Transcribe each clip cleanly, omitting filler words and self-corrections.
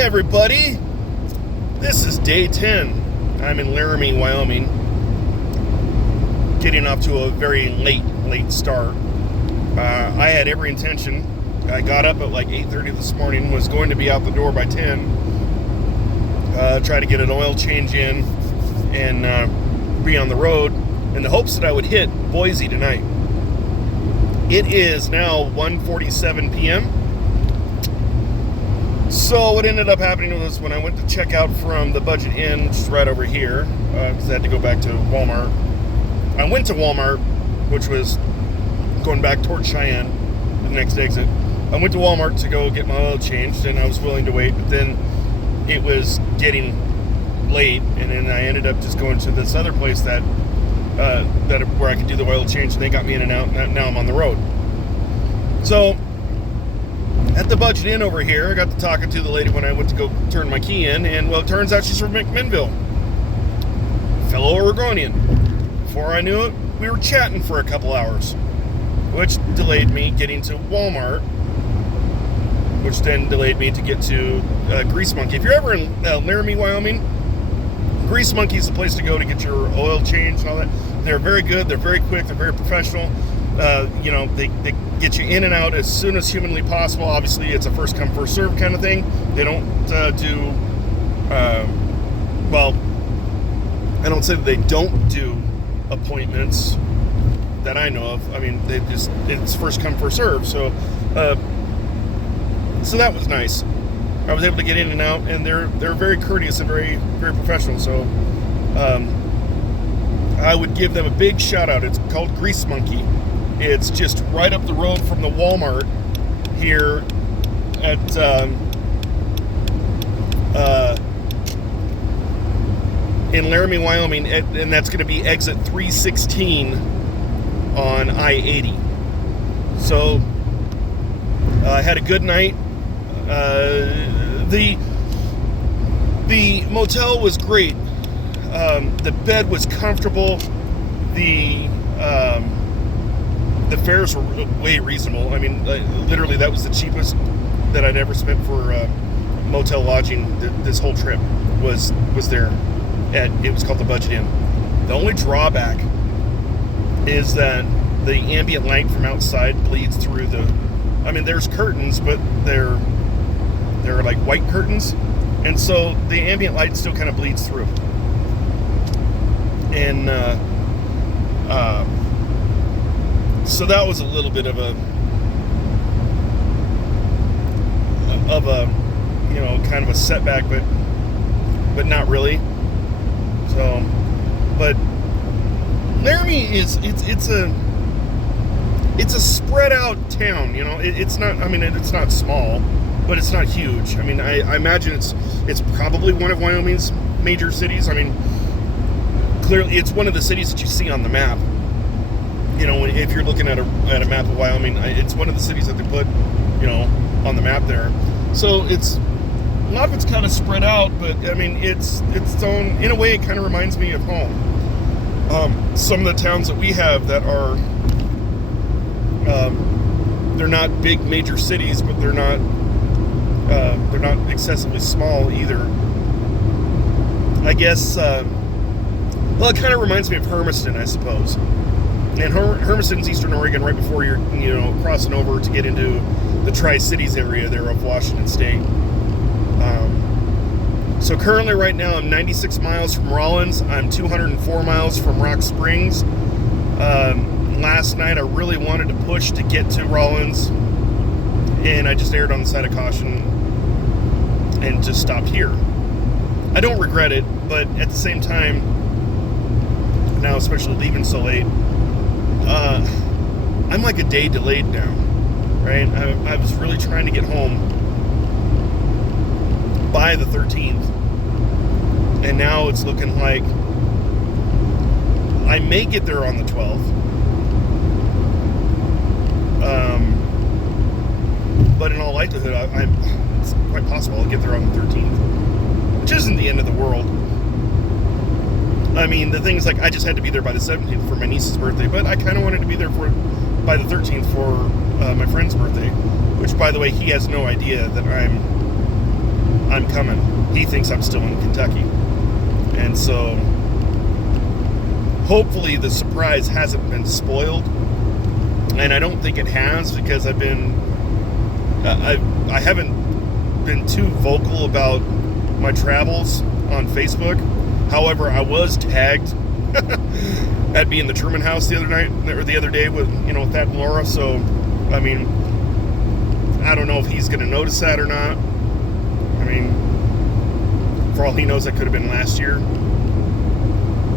everybody, this is day 10. I'm in Laramie, Wyoming, getting off to a very late start. I had every intention. I got up at like 8:30 this morning, was going to be out the door by 10, try to get an oil change in and be on the road in the hopes that I would hit Boise tonight. It is now 1:47 p.m. So what ended up happening was when I went to check out from the Budget Inn, which is right over here, because I had to go back to Walmart. I went to Walmart, which was going back towards Cheyenne, the next exit. I went to Walmart to go get my oil changed, and I was willing to wait, but then it was getting late, and then I ended up just going to this other place that where I could do the oil change, and they got me in and out, and now I'm on the road. So at the Budget Inn over here, I got to talking to the lady when I went to go turn my key in, and well, it turns out she's from McMinnville, fellow Oregonian. Before I knew it, we were chatting for a couple hours, which delayed me getting to Walmart, which then delayed me to get to Grease Monkey. If you're ever in Laramie, Wyoming, Grease Monkey is the place to go to get your oil changed and all that. They're very good, they're very quick, they're very professional. They get you in and out as soon as humanly possible. Obviously, it's a first come, first serve kind of thing. They don't well, I don't say that they don't do appointments that I know of. I mean, it's first come, first serve. So that was nice. I was able to get in and out, and they're very courteous and very, very professional. So I would give them a big shout out. It's called Grease Monkey. It's just right up the road from the Walmart here at in Laramie, Wyoming, and that's going to be exit 316 on I-80. So I had a good night. The motel was great. The bed was comfortable. The fares were way reasonable. I mean, literally, that was the cheapest that I'd ever spent for motel lodging. This whole trip was there. It was called the Budget Inn. The only drawback is that the ambient light from outside bleeds through I mean, there's curtains, but they're like white curtains, and so the ambient light still kind of bleeds through. And so that was a little bit of a kind of a setback, but not really. So, but Laramie it's a spread out town. It's not. I mean, it's not small, but it's not huge. I mean, I imagine it's probably one of Wyoming's major cities. I mean, clearly it's one of the cities that you see on the map. If you're looking at a map of Wyoming, it's one of the cities that they put, on the map there. So a lot of it's kind of spread out, but I mean, it's its own, in a way, it kind of reminds me of home. Some of the towns that we have that are, they're not big major cities, but they're not excessively small either. I guess, it kind of reminds me of Hermiston, I suppose. And Hermiston's Eastern Oregon, right before you're, crossing over to get into the Tri-Cities area there of Washington State. So currently, right now, I'm 96 miles from Rawlins. I'm 204 miles from Rock Springs. Last night, I really wanted to push to get to Rawlins, and I just erred on the side of caution and just stopped here. I don't regret it, but at the same time, now especially leaving so late, I'm like a day delayed now, right? I was really trying to get home by the 13th, and now it's looking like I may get there on the 12th, but in all likelihood, it's quite possible I'll get there on the 13th, which isn't the end of the world. I mean, the thing is, I just had to be there by the 17th for my niece's birthday, but I kind of wanted to be there by the 13th for my friend's birthday, which, by the way, he has no idea that I'm I'm coming. He thinks I'm still in Kentucky. And so hopefully the surprise hasn't been spoiled. And I don't think it has, because I haven't been too vocal about my travels on Facebook. However, I was tagged at being the Truman House the other day with Thad and Laura. So, I mean, I don't know if he's going to notice that or not. I mean, for all he knows, that could have been last year.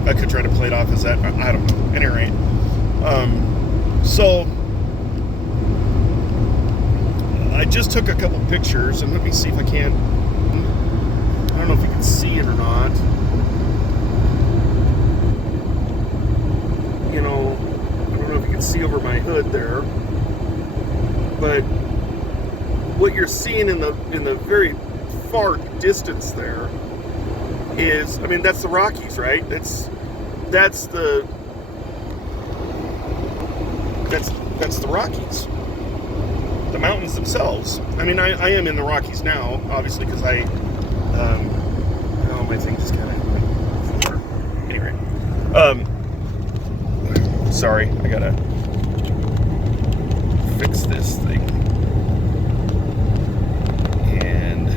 I could try to play it off as that. I don't know. At any rate, so I just took a couple pictures, and let me see if I can. I don't know if you can see it or not. I don't know if you can see over my hood there, but what you're seeing in the very far distance there is, I mean, that's the Rockies, right? That's the Rockies, the mountains themselves. I mean, I am in the Rockies now, obviously, because my thing just kind of anyway. Sorry, I gotta fix this thing. And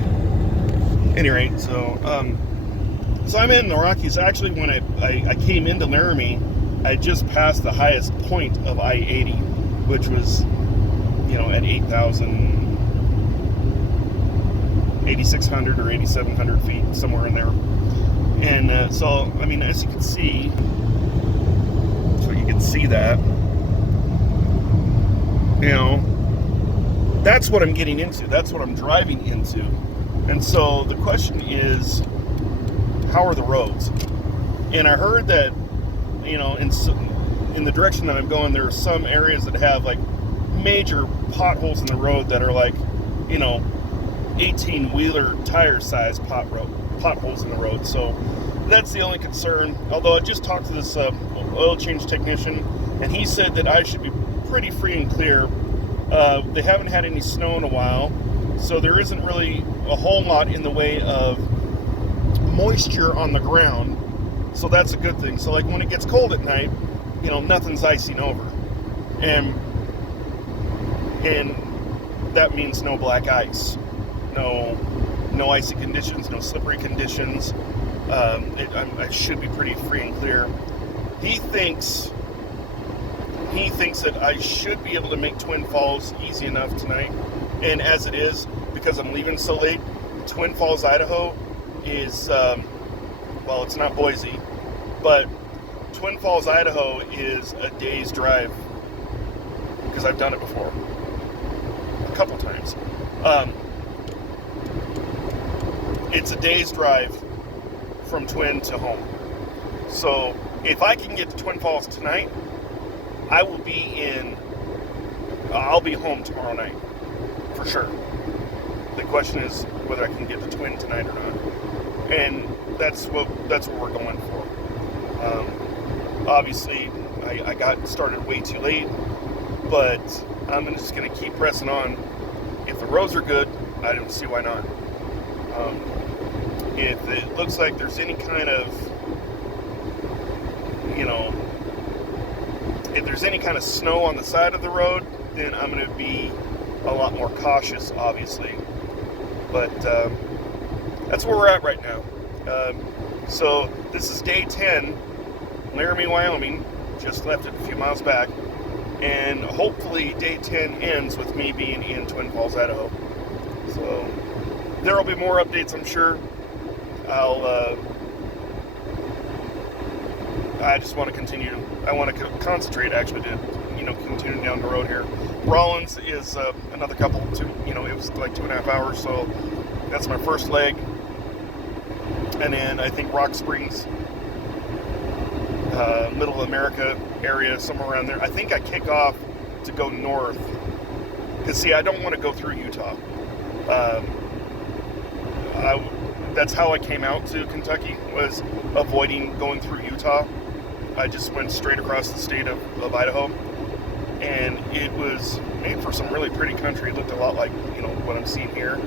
anyway, so I'm in the Rockies. Actually, when I came into Laramie, I just passed the highest point of I-80, which was, at 8,600 or 8,700 feet, somewhere in there. And so, I mean, as you can see, that, that's what I'm getting into. That's what I'm driving into. And so the question is, how are the roads? And I heard that, in the direction that I'm going, there are some areas that have like major potholes in the road that are like, 18-wheeler tire size potholes in the road. So that's the only concern. Although I just talked to this oil change technician, and he said that I should be pretty free and clear. They haven't had any snow in a while, so there isn't really a whole lot in the way of moisture on the ground. So that's a good thing. So like when it gets cold at night, nothing's icing over. And that means no black ice, no icy conditions, no slippery conditions. I should be pretty free and clear. He thinks that I should be able to make Twin Falls easy enough tonight. And as it is, because I'm leaving so late, Twin Falls, Idaho is, it's not Boise, but Twin Falls, Idaho is a day's drive, because I've done it before a couple times. It's a day's drive from Twin to home. So if I can get to Twin Falls tonight, I'll be home tomorrow night for sure. The question is whether I can get to Twin tonight or not, and that's what we're going for. Obviously, I got started way too late, but I'm just going to keep pressing on. If the roads are good, I don't see why not. If it looks like there's any kind of, if there's any kind of snow on the side of the road, then I'm going to be a lot more cautious, obviously. But that's where we're at right now. So this is day 10, Laramie, Wyoming. Just left it a few miles back. And hopefully day 10 ends with me being in Twin Falls, Idaho. So there will be more updates, I'm sure. I just want to continue. I want to concentrate, actually, to continue down the road here. Rollins is another couple. It was like 2.5 hours, so that's my first leg. And then I think Rock Springs, Middle America area, somewhere around there. I think I kick off to go north. Because see, I don't want to go through Utah. That's how I came out to Kentucky, was avoiding going through Utah. I just went straight across the state of Idaho, and it was made for some really pretty country. It looked a lot like what I'm seeing here.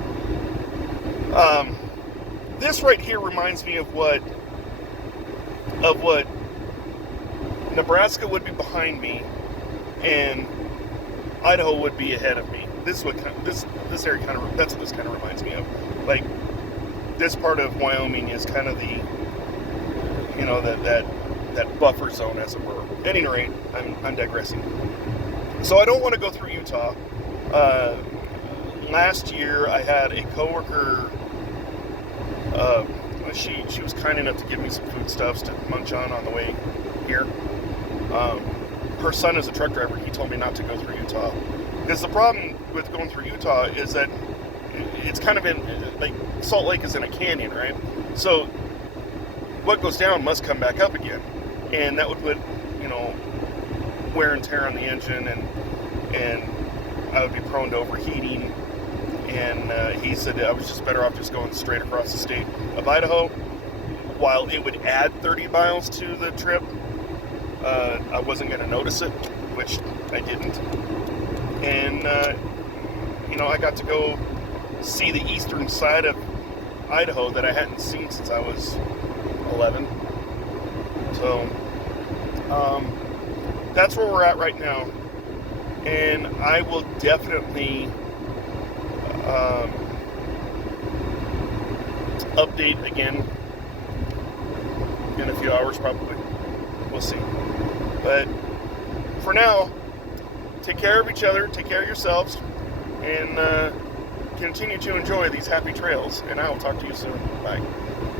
Um, this right here reminds me of what Nebraska would be behind me, and Idaho would be ahead of me. This is what this area kind of, that's what this kind of reminds me of. Like, this part of Wyoming is kind of the, you know, that buffer zone, as it were. At any rate, I'm digressing. So I don't want to go through Utah. Last year I had a coworker. She was kind enough to give me some foodstuffs to munch on the way here. Her son is a truck driver. He told me not to go through Utah, because the problem with going through Utah is that it's kind of in, like, Salt Lake is in a canyon, right? So what goes down must come back up again, and that would put, you know, wear and tear on the engine, and I would be prone to overheating. And he said I was just better off just going straight across the state of Idaho. While it would add 30 miles to the trip, I wasn't going to notice it, which I didn't. And, you know, I got to go see the eastern side of Idaho that I hadn't seen since I was 11. So, that's where we're at right now. And I will definitely update again in a few hours, probably. We'll see. But for now, take care of each other, take care of yourselves, and continue to enjoy these happy trails. And I will talk to you soon. Bye.